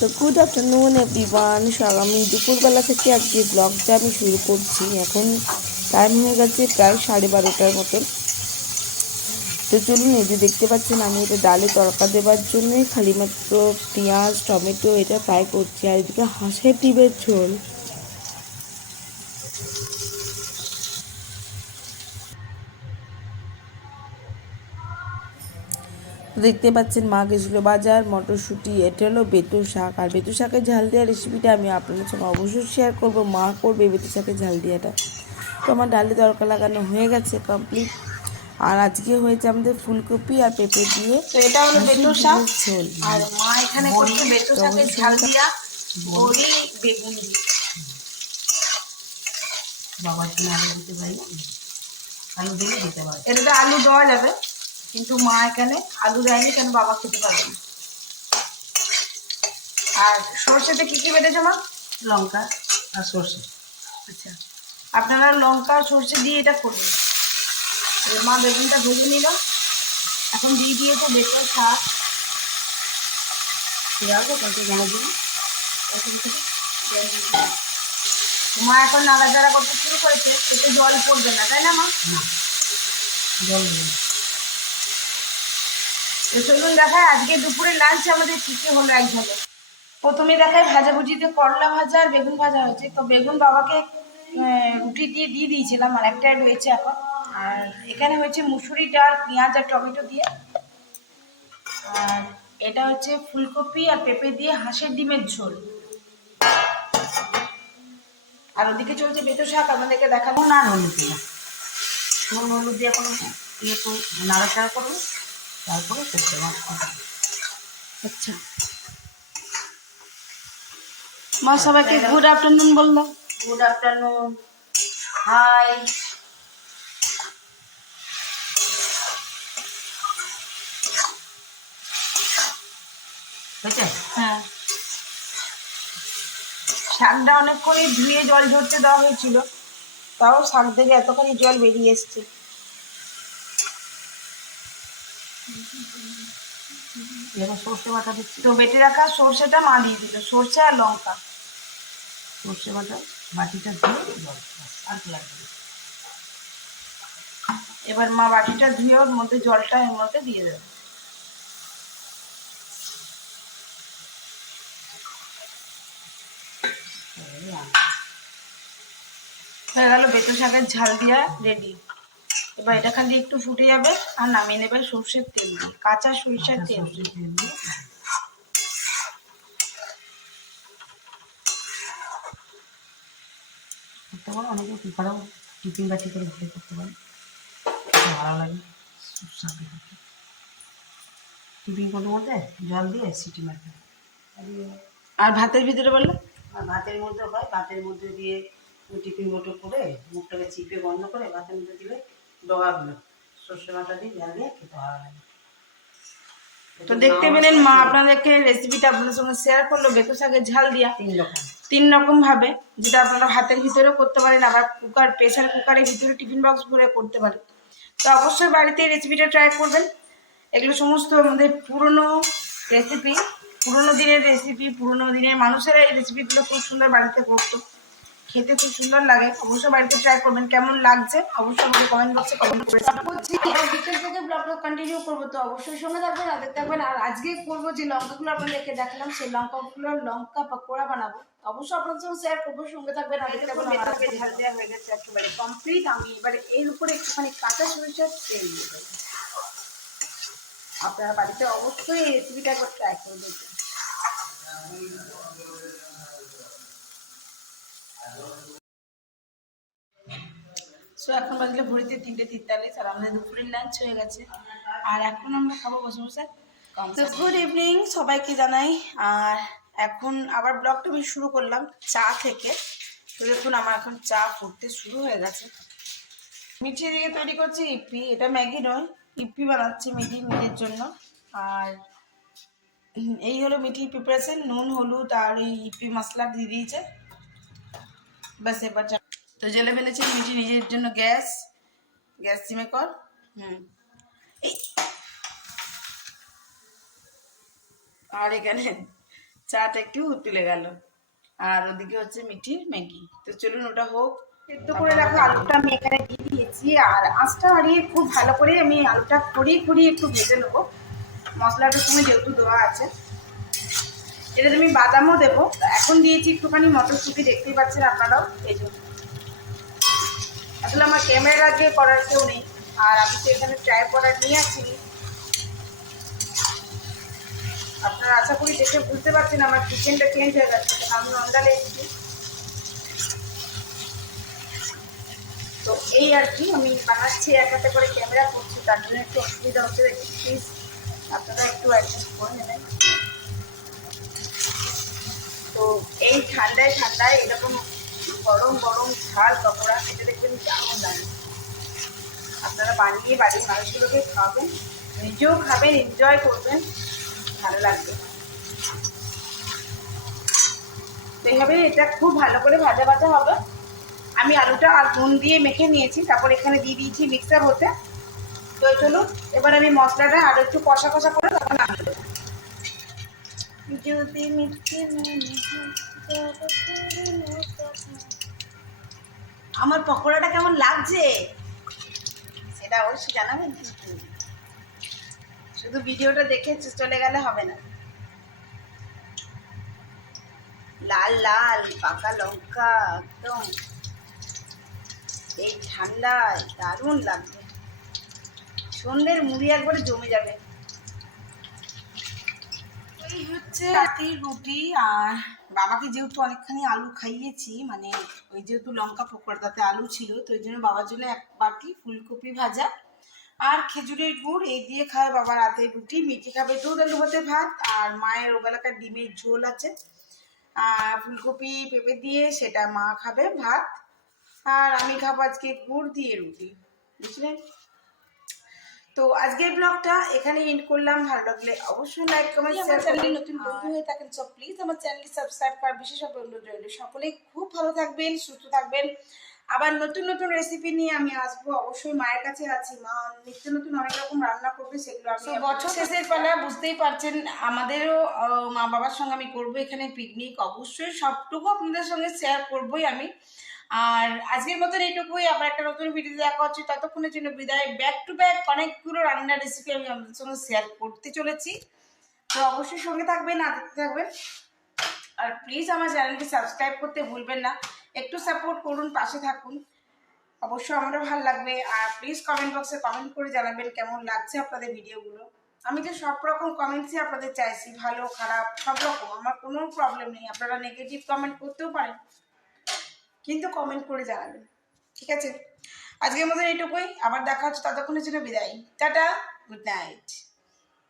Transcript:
তো good afternoon everyone. আগামী দুপুরবেলা থেকে আজকে ব্লগটা আমি শুরু করছি। এখন টাইম হয়ে গেছে প্রায় 12:30টার মতন। তো চলুন, এই যে দেখতে পাচ্ছেন আমি এটা ডালে তড়কা দেওয়ার জন্যই খালি মাত্র পেঁয়াজ টমেটো এটা ফ্রাই করছি। আর এদিকে হাঁসের ডিমের ঝোল। তো দেখতে পাচ্ছেন মা গেছিলো বাজার, মটরশুঁটি, এটা হলো বেতুর শাক। আর বেতুর শাকের ঝাল দেওয়ার রেসিপিটা আমি আপনাদের সঙ্গে অবশ্যই শেয়ার করবো। মা করবে বেতুর শাকের ঝাল দেওয়াটা। তো আমার ডালে তড়কা লাগানো হয়ে গেছে কমপ্লিট। আর আজকে হয়েছে আমাদের ফুলকপি আর পেঁপে দিয়ে তো এটা হলো বেতুর শাক। ঝোল। আর মা এখানে করছে বেতুর শাকের ঝাল দিয়া বড়ি বেগুন দিয়ে। বাবার জন্য আলু দিতে পারি, আলু দিলে দিতে পারি। এটাতে আলু দেওয়া যাবে, কিন্তু মা এখানে আলু দেয়নি, কেন বাবা খেতে পারবে না। আর সরষেতে কি কি বেটেছো মা? লঙ্কা আর সর্ষে। আচ্ছা, আপনারা লঙ্কা সরষে দিয়ে এটা করবেন। মা বেগুনটা ভেজে নিল, এখন দিয়ে দিয়েছে বেতুর শাক। পেঁয়াজ কত জানা দিব। মা এখন নাড়াচাড়া করতে শুরু করেছে, এতে জল পড়বে না, তাই না মা? না, জল দেবো। তো চলুন দেখায় আজকে দুপুরে লাঞ্চ আমাদের কি কি হলো এক ঝলক। প্রথমে দেখায় ভাজাভুজিতে করলা ভাজা আর বেগুন ভাজা হয়েছে। তো বেগুন বাবাকে রুটি দিয়ে দিয়েছিলাম, আর একটাই রয়েছে এখন। আর এখানে হয়েছে মুসুরি ডাল পেঁয়াজ আর টমেটো দিয়ে। আর এটা হচ্ছে ফুলকপি আর পেঁপে দিয়ে হাঁসের ডিমের ঝোল। আর ওদিকে চলছে বেতুর শাক, আমাদেরকে দেখাবো নুন আর হলুদ দিলাম, নুন হলুদ দিয়ে কোনো একটু নাড়াচাড়া করবো, তারপরে করতে পারবো। আচ্ছা, মা সবাইকে গুড আফটারনুন বললো। Good afternoon, hi. হয়েছে? হ্যাঁ, শাকটা অনেকক্ষণই ধুয়ে জল ঝরতে দেওয়া হয়েছিল, তাও শাক থেকে এতখানি জল বেরিয়ে এসছে। এবার সর্ষে বাটা দিচ্ছি। তো বেটে রাখা সর্ষেটা মা দিয়ে দিল, সর্ষে আর লঙ্কা। সর্ষে বাটা বাটিটা ধুয়ে জল, আর কি লাগবে। এবার মা বাটিটা ধুয়ে ওর মধ্যে জলটা এর মধ্যে দিয়ে দেবে। হয়ে গেল বেতো শাকের ঝাল দিয়া রেডি। এবার এটা খালি একটু ফুটে যাবে আর নামিয়ে নেবে সর্ষের তেল দিয়ে, কাঁচা সরিষার তেল দিয়ে। করতে পারো, অনেকে কুকারেও টিফিন বাটি করে ঘুরে করতে পারে, ভালো লাগে। সুস্বাদু টিফিন কোটোর মধ্যে জল দিয়ে সিটি মারতে। আর ভাতের ভিতরে বললে? আর ভাতের মধ্যে হয়, ভাতের মধ্যে দিয়ে টিফিন কোটো করে মুখটাকে চিপে বন্ধ করে ভাতের মধ্যে দিলে ডগাগুলো সর্ষে বাটা দিয়ে জল দিয়ে খেতে ভালো লাগে। তো দেখতে পেলেন মা আপনাদেরকে রেসিপিটা আপনাদের সঙ্গে শেয়ার করলো বেতো শাকের ঝাল দিয়া তিন রকম ভাবে, যেটা আপনারা ভাতের ভিতরেও করতে পারেন, আবার কুকার প্রেসার কুকারের ভিতরে টিফিন বক্স ভরে করতে পারেন। তো অবশ্যই বাড়িতে এই রেসিপিটা ট্রাই করবেন। এগুলো সমস্ত আমাদের পুরনো রেসিপি, পুরনো দিনের রেসিপি, পুরনো দিনের মানুষেরা এই রেসিপিগুলো খুব সুন্দর বাড়িতে করতো, খেতে খুব সুন্দর লাগে। অবশ্যই বাড়িতে ট্রাই করবেন। কেমন লাগছে অবশ্যই আমাদের কমেন্ট বক্সে কমেন্ট করে বিকেল থেকে ব্লগটা কন্টিনিউ করবো, তো অবশ্যই সঙ্গে থাকবেন আর দেখতে থাকবেন। আর আজকে করবো যে লঙ্কাগুলো আপনাদেরকে দেখালাম, সেই লঙ্কাগুলো লঙ্কা পাকোড়া বানাবো, অবশ্যই আপনাদের সঙ্গে শেয়ার করবো, সঙ্গে থাকবেন আর দেখতে থাকবেন। ঝাল দেওয়া হয়ে গেছে একেবারে কমপ্লিট। আমি এবারে এর উপরে একটুখানি কাঁচা সরিষার তেল দিয়ে দেবো। আপনারা বাড়িতে অবশ্যই এই রেসিপিটা একবার ট্রাই করে দেখবেন। সো এখন বাজলে ঘড়িতে 3:43, আর আমাদের দুপুরের লাঞ্চ হয়ে গেছে। আর এখন আমরা খাবো বসে বসে। তো গুড ইভিনিং সবাইকে জানাই। আর এখন আবার ব্লগটা আমি শুরু করলাম চা থেকে। তো দেখুন আমার এখন চা ফুটতে শুরু হয়ে গেছে। মিঠি দিকে তৈরি করছি ইপি, এটা ম্যাগি নয়, ইপি বানাচ্ছি মিঠির জন্য। আর এই হলো মিঠির প্রিপারেশন, নুন হলুদ আর এই ইপি মশলা দিয়ে দিয়েছে, ব্যাস এবার। তো জেলে ফেলেছি মিঠি নিজের জন্য, গ্যাস সিমে কর। এই আর এখানে চাটা একটু তুলে গেল, আর ওদিকে হচ্ছে মিঠির ম্যাগি। তো চলুন ওটা হোক। সেদ্ধ করে রাখা আলুটা আমি এখানে দিয়ে দিয়েছি, আর আঁচটা বাড়িয়ে খুব ভালো করে আমি আলুটা খড়িয়ে খড়িয়ে একটু ভেজে নেবো। মশলাটার সময় যেহেতু দেওয়া আছে, এটাতে আমি বাদামও দেবো। এখন দিয়েছি একটুখানি মটরশুঁটি, দেখতেই পাচ্ছেন আপনারাও। এই জন্য আসলে আমার ক্যামেরার আগে করার কেউ নেই, আর আমি তো এখানে ট্রাই করার নিয়ে আসিনি। আপনারা আশা করি দেখে বুঝতে পারছেন আমার কিচেনটা চেঞ্জ হয়ে গেছে, আমি অন্ডালে এসেছি। তো এই আর কি, আমি বানাচ্ছি এক হাতে করে ক্যামেরা করছি, তার জন্য একটু অসুবিধা হচ্ছে। প্লিজ আপনারা একটু অ্যাডজাস্ট করে নেবেন। তো এই ঠান্ডায় ঠান্ডায় এরকম গরম গরম ঝাল পকোড়া খেতে দেখবেন কেমন লাগে। আপনারা বানিয়ে বাড়ির মানুষগুলোকে খাওয়াবেন, নিজেও খাবেন, এনজয় করবেন, ভালো লাগবে। তো এইভাবে এটা খুব ভালো করে ভাজা ভাজা হবে। আমি আলুটা আর নুন দিয়ে মেখে নিয়েছি, তারপর এখানে দিয়ে দিয়েছি মিক্সার হতে। তো চলুন এবার আমি মশলাটা আরো একটু কষা কষা করে তখন নামিয়ে দেবো। যদি মিথ্যে আমার পকোড়াটা কেমন লাগছে সেটা অবশ্যই জানাবেন, কিন্তু শুধু ভিডিওটা দেখে চলে গেলে হবে না। লাল লাল পাকা লঙ্কা একদম এই ঠান্ডায় দারুণ লাগবে। সন্ধ্যের মুড়ি একবারে জমে যাবে। এই হচ্ছে রাতের রুটি। আর বাবাকে যেহেতু অনেকখানি আলু খাইয়েছি, মানে ওই যেহেতু লঙ্কা পকোড়া তাতে আলু ছিল, তো ওই জন্য বাবার জন্য এক বাটি ফুলকপি ভাজা আর খেজুরের গুড় এই দিয়ে খায় বাবা রাতের রুটি। মিঠি খাবে দুধ আলু ভাতে ভাত, আর মায়ের ওবেলাকার ডিমের ঝোল আছে আর ফুলকপি পেঁপে দিয়ে, সেটা মা খাবে ভাত। আর আমি খাবো আজকে গুড় দিয়ে রুটি, বুঝলেন। তো আজকের ব্লগটা এখানে এন্ড করলাম। ভালো লাগলে অবশ্যই লাইক কমেন্ট শেয়ার করবেন। নতুন বন্ধু হয়ে থাকেন সব প্লিজ আমার চ্যানেলটি সাবস্ক্রাইব করার বিশেষভাবে অনুরোধ রইল। সকলেই খুব ভালো থাকবেন, সুস্থ থাকবেন। আবার নতুন নতুন রেসিপি নিয়ে আমি আসবো। অবশ্যই মায়ের কাছে আছি, মা নিত্য নতুন অনেক রকম রান্না করবে, সেগুলো আমি বছর শেষের বেলা বুঝতেই পারছেন আমাদেরও মা বাবার সঙ্গে আমি করবো এখানে পিকনিক। অবশ্যই সবটুকু আপনাদের সঙ্গে শেয়ার করবোই আমি। আর আজকের মতন এইটুকুই, আবার একটা নতুন ভিডিও দেখা হচ্ছে, ততক্ষণের জন্য বিদায়। ব্যাক টু ব্যাক অনেকগুলো রান্নার রেসিপি আমি আপনাদের সঙ্গে শেয়ার করতে চলেছি। তো অবশ্যই সঙ্গে থাকবেন, আর দেখতে থাকবেন। আর প্লিজ আমার চ্যানেলটি সাবস্ক্রাইব করতে ভুলবেন না, একটু সাপোর্ট করুন, পাশে থাকুন, অবশ্যই আমারও ভালো লাগবে। আর প্লিজ কমেন্ট বক্সে কমেন্ট করে জানাবেন কেমন লাগছে আপনাদের ভিডিওগুলো। আমি তো সব রকম কমেন্টসই আপনাদের চাইছি, ভালো খারাপ সব রকম, আমার কোনো প্রবলেম নেই। আপনারা নেগেটিভ কমেন্ট করতেও পারেন, কিন্তু কমেন্ট করে জানাবেন, ঠিক আছে। আজকের মতো এইটুকুই, আবার দেখা হচ্ছে, ততক্ষণের জন্য বিদায়, টাটা, গুড নাইট।